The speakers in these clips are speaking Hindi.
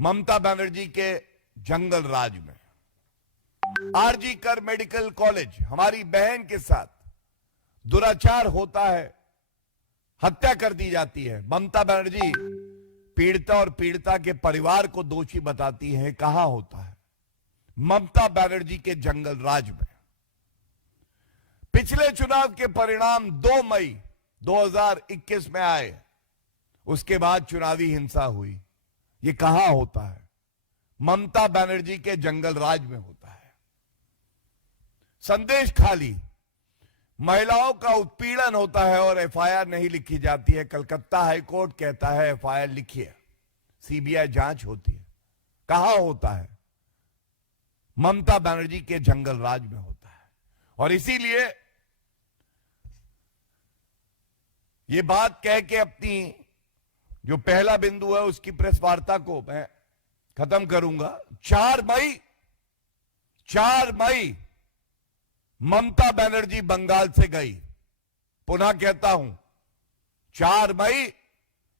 ममता बनर्जी के जंगल राज में आरजी कर मेडिकल कॉलेज हमारी बहन के साथ दुराचार होता है, हत्या कर दी जाती है। ममता बनर्जी पीड़िता और पीड़िता के परिवार को दोषी बताती है। कहां होता है? ममता बनर्जी के जंगल राज में। पिछले चुनाव के परिणाम 2 मई 2021 में आए, उसके बाद चुनावी हिंसा हुई। ये कहां होता है? ममता बनर्जी के जंगल राज में होता है। संदेश खाली, महिलाओं का उत्पीड़न होता है और एफआईआर नहीं लिखी जाती है। कलकत्ता हाईकोर्ट कहता है एफआईआर लिखिए, सीबीआई जांच होती है। कहां होता है? ममता बनर्जी के जंगल राज में होता है। और इसीलिए ये बात कह के अपनी जो पहला बिंदु है उसकी प्रेस वार्ता को मैं खत्म करूंगा। 4 मई ममता बनर्जी बंगाल से गई। पुनः कहता हूं, 4 मई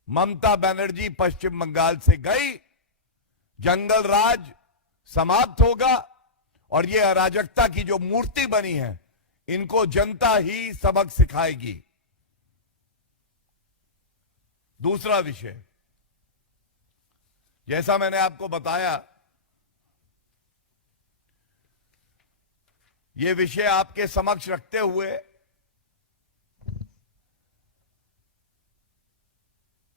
ममता बनर्जी पश्चिम बंगाल से गई। जंगल राज समाप्त होगा और ये अराजकता की जो मूर्ति बनी है, इनको जनता ही सबक सिखाएगी। दूसरा विषय, जैसा मैंने आपको बताया, ये विषय आपके समक्ष रखते हुए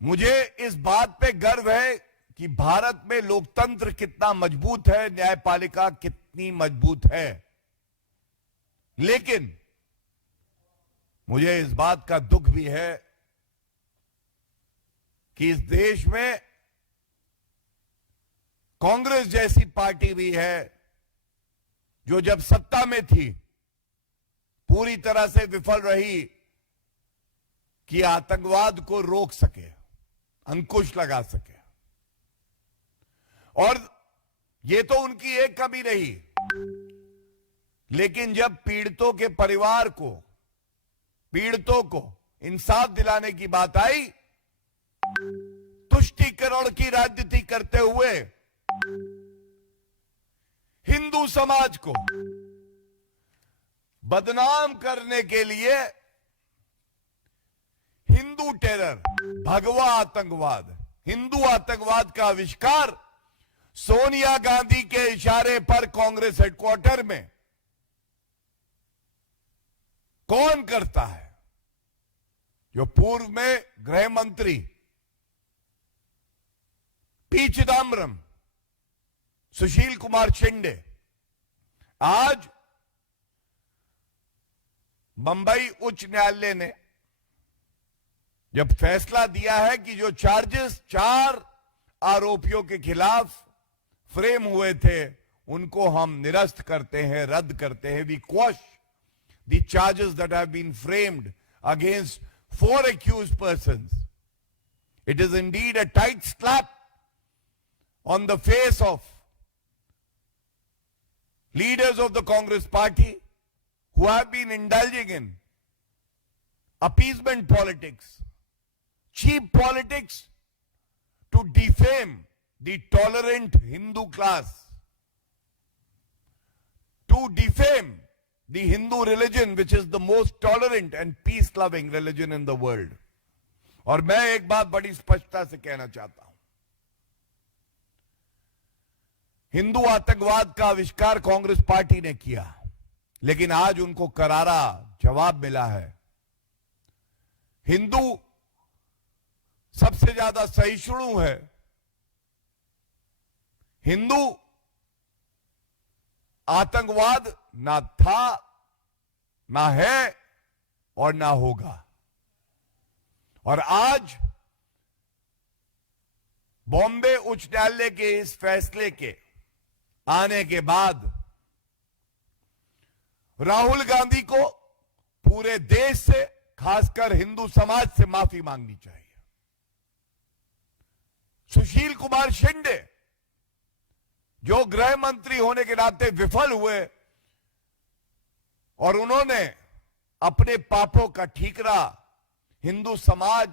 मुझे इस बात पे गर्व है कि भारत में लोकतंत्र कितना मजबूत है, न्यायपालिका कितनी मजबूत है। लेकिन मुझे इस बात का दुख भी है कि इस देश में कांग्रेस जैसी पार्टी भी है जो जब सत्ता में थी पूरी तरह से विफल रही कि आतंकवाद को रोक सके, अंकुश लगा सके। और ये तो उनकी एक कमी रही, लेकिन जब पीड़ितों के परिवार को, पीड़ितों को इंसाफ दिलाने की बात आई, तुष्टीकरण की राजनीति करते हुए हिंदू समाज को बदनाम करने के लिए हिंदू टेरर, भगवा आतंकवाद, हिंदू आतंकवाद का आविष्कार सोनिया गांधी के इशारे पर कांग्रेस हेडक्वार्टर में कौन करता है? जो पूर्व में गृह मंत्री पी चिदम्बरम, सुशील कुमार शिंदे, आज बंबई उच्च न्यायालय ने जब फैसला दिया है कि जो चार्जेस 4 आरोपियों के खिलाफ फ्रेम हुए थे, उनको हम निरस्त करते हैं, रद्द करते हैं। We quash the charges that have been framed against 4 accused persons. It is indeed a tight slap on the face of leaders of the Congress party who have been indulging in appeasement politics, cheap politics to defame the tolerant Hindu class, to defame the Hindu religion, which is the most tolerant and peace-loving religion in the world. और मैं एक बात बड़ी स्पष्टता से कहना चाहता हूं, हिंदू आतंकवाद का आविष्कार कांग्रेस पार्टी ने किया, लेकिन आज उनको करारा जवाब मिला है। हिंदू सबसे ज्यादा सहिष्णु है। हिंदू आतंकवाद ना था, ना है और ना होगा। और आज बॉम्बे उच्च न्यायालय के इस फैसले के आने के बाद राहुल गांधी को पूरे देश से, खासकर हिंदू समाज से माफी मांगनी चाहिए। सुशील कुमार शिंदे, जो गृह मंत्री होने के नाते विफल हुए और उन्होंने अपने पापों का ठीकरा हिंदू समाज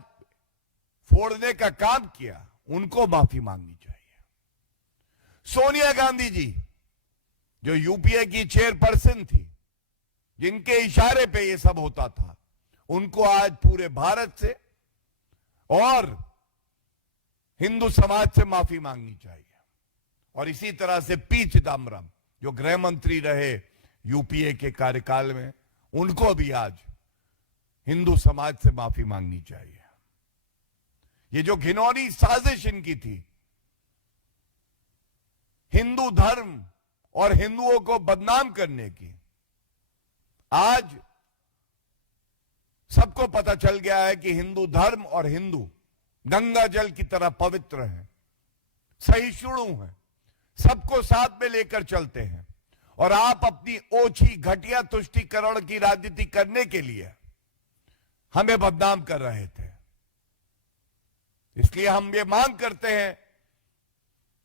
फोड़ने का काम किया, उनको माफी मांगनी चाहिए। सोनिया गांधी जी जो यूपीए की चेयरपर्सन थी, जिनके इशारे पे ये सब होता था, उनको आज पूरे भारत से और हिंदू समाज से माफी मांगनी चाहिए। और इसी तरह से पी चिदम्बरम जो गृह मंत्री रहे यूपीए के कार्यकाल में, उनको भी आज हिंदू समाज से माफी मांगनी चाहिए। ये जो घिनौनी साजिश इनकी थी हिंदू धर्म और हिंदुओं को बदनाम करने की, आज सबको पता चल गया है कि हिंदू धर्म और हिंदू गंगा जल की तरह पवित्र हैं, सहिष्णु हैं, सबको साथ में लेकर चलते हैं। और आप अपनी ओछी घटिया तुष्टीकरण की राजनीति करने के लिए हमें बदनाम कर रहे थे। इसलिए हम ये मांग करते हैं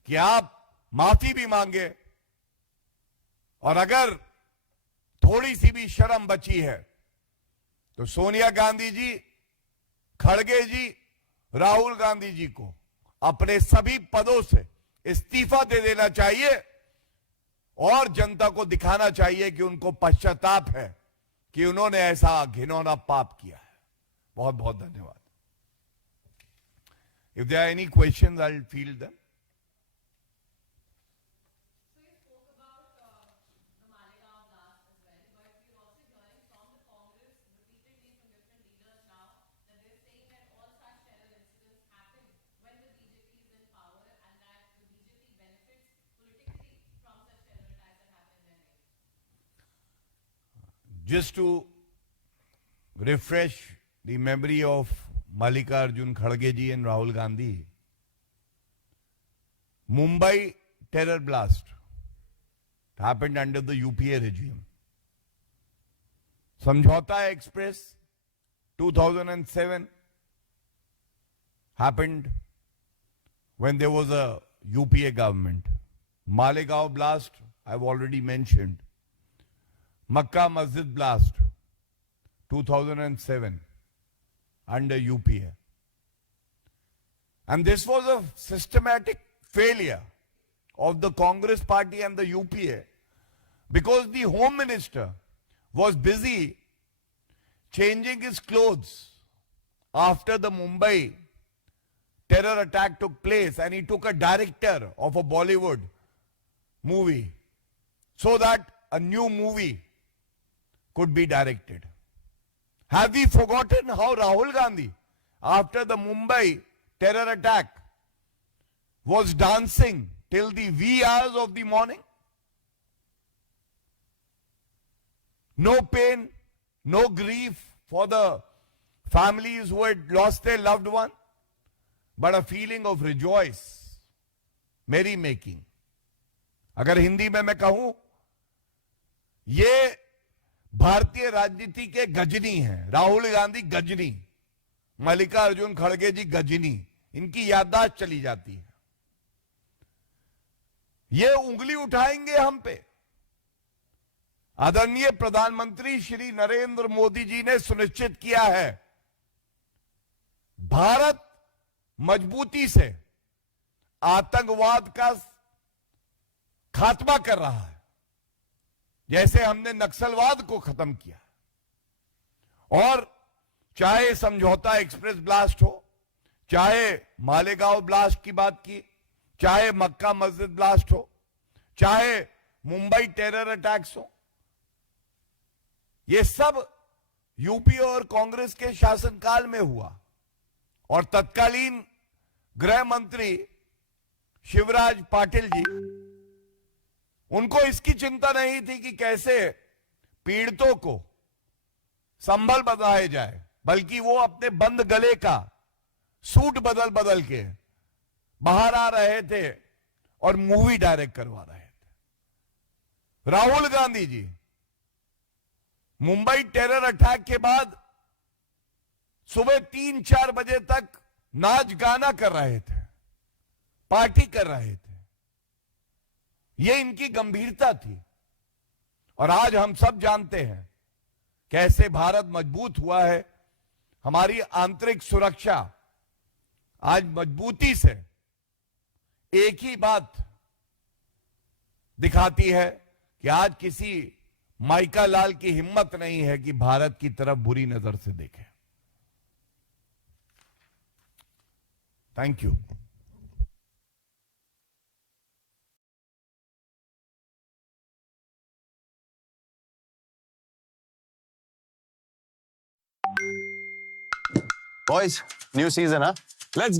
कि आप माफी भी मांगे, और अगर थोड़ी सी भी शर्म बची है तो सोनिया गांधी जी, खड़गे जी, राहुल गांधी जी को अपने सभी पदों से इस्तीफा दे देना चाहिए और जनता को दिखाना चाहिए कि उनको पश्चाताप है कि उन्होंने ऐसा घिनौना पाप किया है। बहुत बहुत धन्यवाद। If there are any questions, I'll field them. So you spoke about the Malegaon blast as well, but we're also hearing from the Congress repeatedly from different leaders now that they're saying that all such terror incidents happen when the BJP is in power and that the BJP benefits politically from such terror attacks that happen in their name. Just to refresh the memory of Mallikarjun Kharge ji and Rahul Gandhi, Mumbai terror blast happened under the UPA regime. Samjhauta Express 2007 happened when there was a UPA government. Malegaon blast, I've already mentioned. Makkah Masjid blast 2007 under UPA. And this was a systematic failure of the Congress party and the UPA because the Home Minister was busy changing his clothes after the Mumbai terror attack took place, and he took a director of a Bollywood movie so that a new movie could be directed. Have we forgotten how Rahul Gandhi, after the Mumbai terror attack, was dancing till the wee hours of the morning? No pain, no grief for the families who had lost their loved one, but a feeling of rejoice, merry making. अगर हिंदी में मैं कहूं, ये भारतीय राजनीति के गजनी हैं। राहुल गांधी गजनी, मल्लिकार्जुन खड़गे जी गजनी, इनकी याददाश्त चली जाती है। ये उंगली उठाएंगे हम पे। आदरणीय प्रधानमंत्री श्री नरेंद्र मोदी जी ने सुनिश्चित किया है, भारत मजबूती से आतंकवाद का खात्मा कर रहा है, जैसे हमने नक्सलवाद को खत्म किया। और चाहे समझौता एक्सप्रेस ब्लास्ट हो, चाहे मालेगांव ब्लास्ट की बात की, चाहे मक्का मस्जिद ब्लास्ट हो, चाहे मुंबई टेरर अटैक्स हो, ये सब यूपी और कांग्रेस के शासनकाल में हुआ। और तत्कालीन गृह मंत्री शिवराज पाटिल जी, उनको इसकी चिंता नहीं थी कि कैसे पीड़ितों को संभल बंधाया जाए, बल्कि वो अपने बंद गले का सूट बदल बदल के बाहर आ रहे थे और मूवी डायरेक्ट करवा रहे थे। राहुल गांधी जी मुंबई टेरर अटैक के बाद सुबह 3-4 बजे तक नाच गाना कर रहे थे, पार्टी कर रहे थे। ये इनकी गंभीरता थी। और आज हम सब जानते हैं कैसे भारत मजबूत हुआ है। हमारी आंतरिक सुरक्षा आज मजबूती से एक ही बात दिखाती है कि आज किसी माइका लाल की हिम्मत नहीं है कि भारत की तरफ बुरी नजर से देखे। Thank you. Boys, new season, huh? Let's